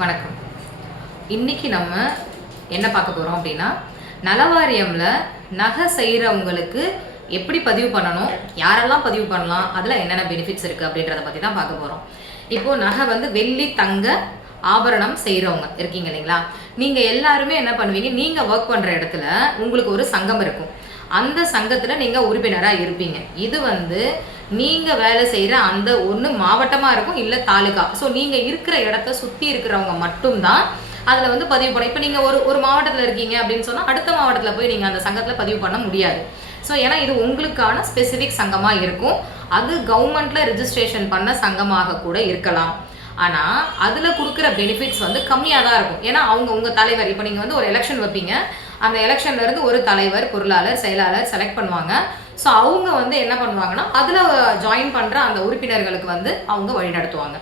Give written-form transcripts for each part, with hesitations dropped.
வணக்கம். இன்னைக்கு நம்ம என்ன பார்க்க போகிறோம் அப்படின்னா, நலவாரியம்ல நகை செய்கிறவங்களுக்கு எப்படி பதிவு பண்ணணும், யாரெல்லாம் பதிவு பண்ணலாம், அதில் என்னென்ன பெனிஃபிட்ஸ் இருக்குது அப்படின்றத பற்றி தான் பார்க்க போகிறோம். இப்போது நகை வந்து வெள்ளி தங்க ஆபரணம் செய்கிறவங்க இருக்கீங்க இல்லைங்களா, நீங்கள் எல்லாருமே என்ன பண்ணுவீங்க, நீங்கள் ஒர்க் பண்ணுற இடத்துல உங்களுக்கு ஒரு சங்கம் இருக்கும். அந்த சங்கத்தில் நீங்கள் உறுப்பினராக இருப்பீங்க. இது வந்து நீங்கள் வேலை செய்கிற அந்த ஒன்று மாவட்டமாக இருக்கும், இல்லை தாலுகா. ஸோ நீங்கள் இருக்கிற இடத்த சுற்றி இருக்கிறவங்க மட்டும்தான் அதில் வந்து பதிவு பண்ண. இப்போ நீங்கள் ஒரு மாவட்டத்தில் இருக்கீங்க அப்படின்னு சொன்னால் அடுத்த மாவட்டத்தில் போய் நீங்கள் அந்த சங்கத்தில் பதிவு பண்ண முடியாது. ஸோ ஏன்னா இது உங்களுக்கான ஸ்பெசிஃபிக் சங்கமாக இருக்கும். அது கவர்மெண்ட்டில் ரிஜிஸ்ட்ரேஷன் பண்ண சங்கமாக கூட இருக்கலாம். ஆனால் அதில் கொடுக்குற பெனிஃபிட்ஸ் வந்து கம்மியாக தான் இருக்கும். ஏன்னா உங்கள் தலைவர், இப்போ நீங்கள் வந்து ஒரு எலெக்ஷன் வைப்பீங்க, அந்த எலெக்ஷன்லேருந்து ஒரு தலைவர், பொருளாளர், செயலாளர் செலக்ட் பண்ணுவாங்க. ஸோ அவங்க வந்து என்ன பண்ணுவாங்கன்னா, அதில் ஜாயின் பண்ணுற அந்த உறுப்பினர்களுக்கு வந்து அவங்க வழி நடத்துவாங்க.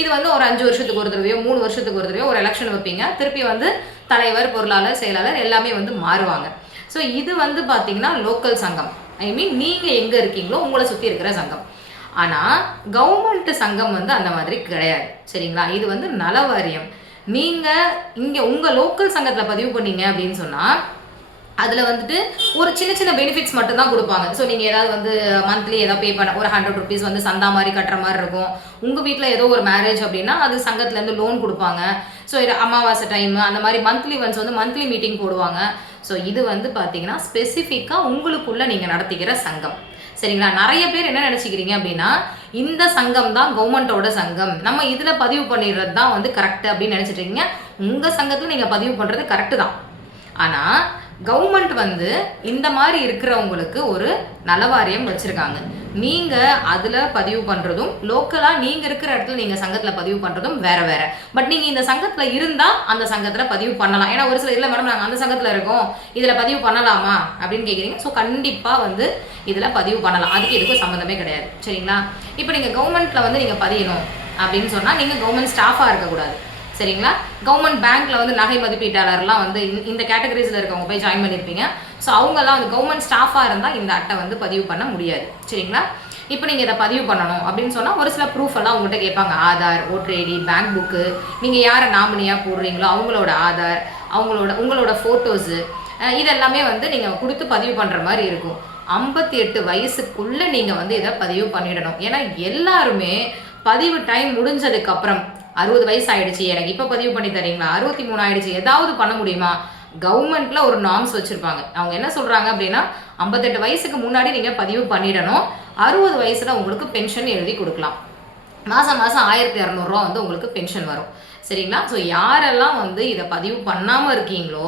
இது வந்து ஒரு 5 வருஷத்துக்கு ஒரு தடவையோ 3 வருஷத்துக்கு ஒரு தடவையோ ஒரு எலெக்ஷன் வைப்பீங்க. திருப்பி வந்து தலைவர், பொருளாளர், செயலாளர் எல்லாமே வந்து மாறுவாங்க. ஸோ இது வந்து பார்த்தீங்கன்னா லோக்கல் சங்கம். ஐ மீன் நீங்கள் எங்கே இருக்கீங்களோ உங்களை சுற்றி இருக்கிற சங்கம். ஆனால் கவர்மெண்ட் சங்கம் வந்து அந்த மாதிரி கிடையாது. சரிங்களா? இது வந்து நலவாரியம். நீங்கள் இங்கே உங்கள் லோக்கல் சங்கத்தில் பதிவு பண்ணீங்க அப்படின்னு சொன்னால் அதில் வந்துட்டு ஒரு சின்ன சின்ன பெனிஃபிட்ஸ் மட்டும்தான் கொடுப்பாங்க. ஸோ நீங்கள் ஏதாவது வந்து மந்த்லி ஏதாவது பே பண்ண ஒரு 100 rupees வந்து சந்தா மாதிரி கட்டுற மாதிரி இருக்கும். உங்கள் வீட்டில் ஏதோ ஒரு மேரேஜ் அப்படின்னா அது சங்கத்துலேருந்து லோன் கொடுப்பாங்க. ஸோ இது அமாவாசை டைம் அந்த மாதிரி மந்த்லி ஒன்ஸ் வந்து மந்த்லி மீட்டிங் போடுவாங்க. ஸோ இது வந்து பார்த்தீங்கன்னா ஸ்பெசிஃபிக்காக உங்களுக்குள்ளே நீங்கள் நடத்திக்கிற சங்கம். சரிங்களா? நிறைய பேர் என்ன நினச்சிக்கிறீங்க அப்படின்னா, இந்த சங்கம் தான் கவர்மெண்ட்டோட சங்கம், நம்ம இதில் பதிவு பண்ணிடுறது தான் வந்து கரெக்டு அப்படின்னு நினச்சிட்டு இருக்கீங்க. உங்கள் சங்கத்தில் நீங்கள் பதிவு பண்ணுறது கரெக்டு தான். ஆனால் கவர்மெண்ட் வந்து இந்த மாதிரி இருக்கிறவங்களுக்கு ஒரு நலவாரியம் வச்சுருக்காங்க. நீங்கள் அதில் பதிவு பண்ணுறதும் லோக்கலாக நீங்கள் இருக்கிற இடத்துல நீங்கள் சங்கத்தில் பதிவு பண்ணுறதும் வேறு வேறு. பட் நீங்கள் இந்த சங்கத்தில் இருந்தால் அந்த சங்கத்தில் பதிவு பண்ணலாம். ஏன்னா ஒரு சில இல்லை மேடம் நாங்கள் அந்த சங்கத்தில் இருக்கோம், இதில் பதிவு பண்ணலாமா அப்படின்னு கேட்குறீங்க. ஸோ கண்டிப்பாக வந்து இதில் பதிவு பண்ணலாம். அதுக்கு எதுக்கும் சம்மந்தமே கிடையாது. சரிங்களா? இப்போ நீங்கள் கவர்மெண்ட்டில் வந்து நீங்கள் பதியணும் அப்படின்னு சொன்னால் நீங்கள் கவர்மெண்ட் ஸ்டாஃபாக இருக்கக்கூடாது. சரிங்களா? கவர்மெண்ட் பேங்க்ல வந்து நகை மதிப்பீட்டாளர்லாம் வந்து இந்த கேட்டகரிஸில் இருக்கவங்க போய் ஜாயின் பண்ணியிருப்பீங்க. ஸோ அவங்கெல்லாம் வந்து கவர்மெண்ட் ஸ்டாஃபாக இருந்தால் இந்த அட்டை வந்து பதிவு பண்ண முடியாது. சரிங்களா? இப்போ நீங்கள் இதை பதிவு பண்ணணும் அப்படின்னு சொன்னால் ஒரு சில ப்ரூஃப் எல்லாம் உங்கள்கிட்ட கேட்பாங்க. Aadhaar, voter ID, bank book, நீங்கள் யாரை நாமினியாக போடுறீங்களோ அவங்களோட ஆதார், உங்களோட ஃபோட்டோஸு, இதெல்லாமே வந்து நீங்கள் கொடுத்து பதிவு பண்ணுற மாதிரி இருக்கும். 58 வயசுக்குள்ளே நீங்கள் வந்து இதை பதிவு பண்ணிடணும். ஏன்னா எல்லாருமே பதிவு டைம் முடிஞ்சதுக்கப்புறம் 60 வயசு ஆயிடுச்சு, எனக்கு இப்போ பதிவு பண்ணி தரீங்களா, 63 ஆயிடுச்சு, ஏதாவது பண்ண முடியுமா, கவர்மெண்ட்டில் ஒரு நார்ம்ஸ் வச்சுருப்பாங்க. அவங்க என்ன சொல்கிறாங்க அப்படின்னா 58 வயசுக்கு முன்னாடி நீங்கள் பதிவு பண்ணிடணும். 60 வயசில் உங்களுக்கு பென்ஷன் எழுதி கொடுக்கலாம். மாதம் 1200 ரூபா வந்து உங்களுக்கு பென்ஷன் வரும். சரிங்களா? ஸோ யாரெல்லாம் வந்து இதை பதிவு பண்ணாமல் இருக்கீங்களோ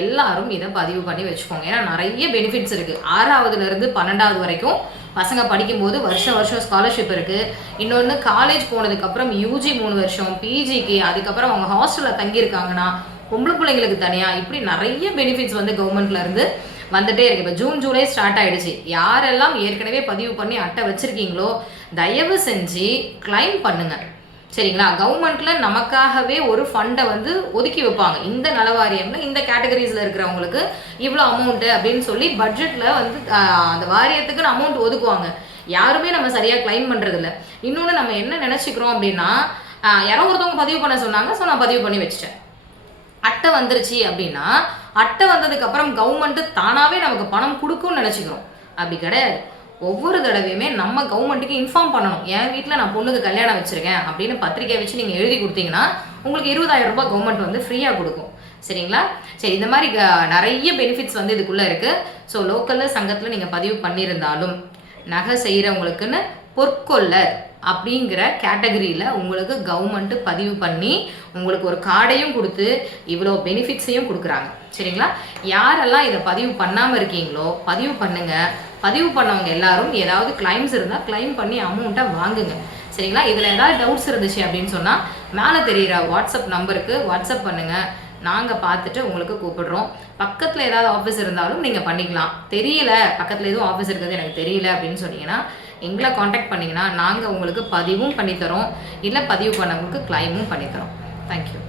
எல்லாரும் இதை பதிவு பண்ணி வச்சுக்கோங்க. ஏன்னா நிறைய பெனிஃபிட்ஸ் இருக்குது. 6ஆவதுலேருந்து 12ஆவது வரைக்கும் பசங்க படிக்கும்போது வருஷம் ஸ்காலர்ஷிப் இருக்குது. இன்னொன்று காலேஜ் போனதுக்கப்புறம் யூஜி 3 வருஷம், பிஜிக்கு, அதுக்கப்புறம் அவங்க ஹாஸ்டலில் தங்கியிருக்காங்கன்னா பொம்பளை பிள்ளைங்களுக்கு தனியாக, இப்படி நிறைய பெனிஃபிட்ஸ் வந்து கவர்மெண்ட்லேருந்து வந்துட்டே இருக்கு. இப்போ ஜூன் ஜூலை ஸ்டார்ட் ஆகிடுச்சு. யாரெல்லாம் ஏற்கனவே பதிவு பண்ணி அட்டை வச்சுருக்கீங்களோ தயவு செஞ்சு கிளைம் பண்ணுங்கள். சரிங்களா? கவர்மெண்ட்டில் நமக்காகவே ஒரு ஃபண்டை வந்து ஒதுக்கி வைப்பாங்க. இந்த நலவாரியம்ல இந்த கேட்டகரிஸில் இருக்கிறவங்களுக்கு இவ்வளோ அமௌண்ட்டு அப்படின்னு சொல்லி பட்ஜெட்டில் வந்து அந்த வாரியத்துக்குன்னு அமௌண்ட் ஒதுக்குவாங்க. யாருமே நம்ம சரியாக கிளைம் பண்ணுறதில்ல. இன்னொன்று நம்ம என்ன நினச்சிக்கிறோம் அப்படின்னா, யாரோ ஒருத்தவங்க பதிவு பண்ண சொன்னாங்க, ஸோ நான் பதிவு பண்ணி வச்சிட்டேன். அட்டை வந்துருச்சு அப்படின்னா அட்டை வந்ததுக்கப்புறம் கவர்மெண்ட்டு தானாகவே நமக்கு பணம் கொடுக்கும்னு நினச்சிக்கிறோம். அப்படி கிடையாது. ஒவ்வொரு தடவையுமே நம்ம கவர்மெண்ட்டுக்கு இன்ஃபார்ம் பண்ணணும். என் வீட்டில் நான் பொண்ணுக்கு கல்யாணம் வச்சுருக்கேன் அப்படின்னு பத்திரிக்கை வச்சு நீங்கள் எழுதி கொடுத்தீங்கன்னா உங்களுக்கு 20,000 ரூபாய் கவர்மெண்ட் வந்து ஃப்ரீயாக கொடுக்கும். சரிங்களா? சரி, இந்த மாதிரி நிறைய பெனிஃபிட்ஸ் வந்து இதுக்குள்ளே இருக்குது. ஸோ லோக்கலில் சங்கத்தில் நீங்கள் பதிவு பண்ணியிருந்தாலும் நகை செய்கிறவங்களுக்குன்னு பொற்கொள்ளர் அப்படிங்கிற கேட்டகரியில் உங்களுக்கு கவர்மெண்ட்டு பதிவு பண்ணி உங்களுக்கு ஒரு கார்டையும் கொடுத்து இவ்வளோ பெனிஃபிட்ஸையும் கொடுக்குறாங்க. சரிங்களா? யாரெல்லாம் இதை பதிவு பண்ணாமல் இருக்கீங்களோ பதிவு பண்ணுங்கள். பதிவு பண்ணவங்க எல்லாரும் ஏதாவது கிளைம்ஸ் இருந்தால் கிளைம் பண்ணி அமௌண்ட்டை வாங்குங்க. சரிங்களா? இதில் ஏதாவது டவுட்ஸ் இருந்துச்சு அப்படின்னு சொன்னால் மேலே தெரிகிற வாட்ஸ்அப் நம்பருக்கு வாட்ஸ்அப் பண்ணுங்கள். நாங்கள் பார்த்துட்டு உங்களுக்கு கூப்பிடுறோம். பக்கத்தில் ஏதாவது ஆஃபீஸ் இருந்தாலும் நீங்கள் பண்ணிக்கலாம். தெரியல, பக்கத்தில் எதுவும் ஆஃபீஸ் இருக்கிறது எனக்கு தெரியல அப்படின்னு சொன்னீங்கன்னா எங்களை காண்டாக்ட் பண்ணிங்கன்னா நாங்கள் உங்களுக்கு பதிவும் பண்ணித்தரோம், இல்லை பதிவு பண்ணவங்களுக்கு கிளைமும் பண்ணித்தரோம். தேங்க்யூ.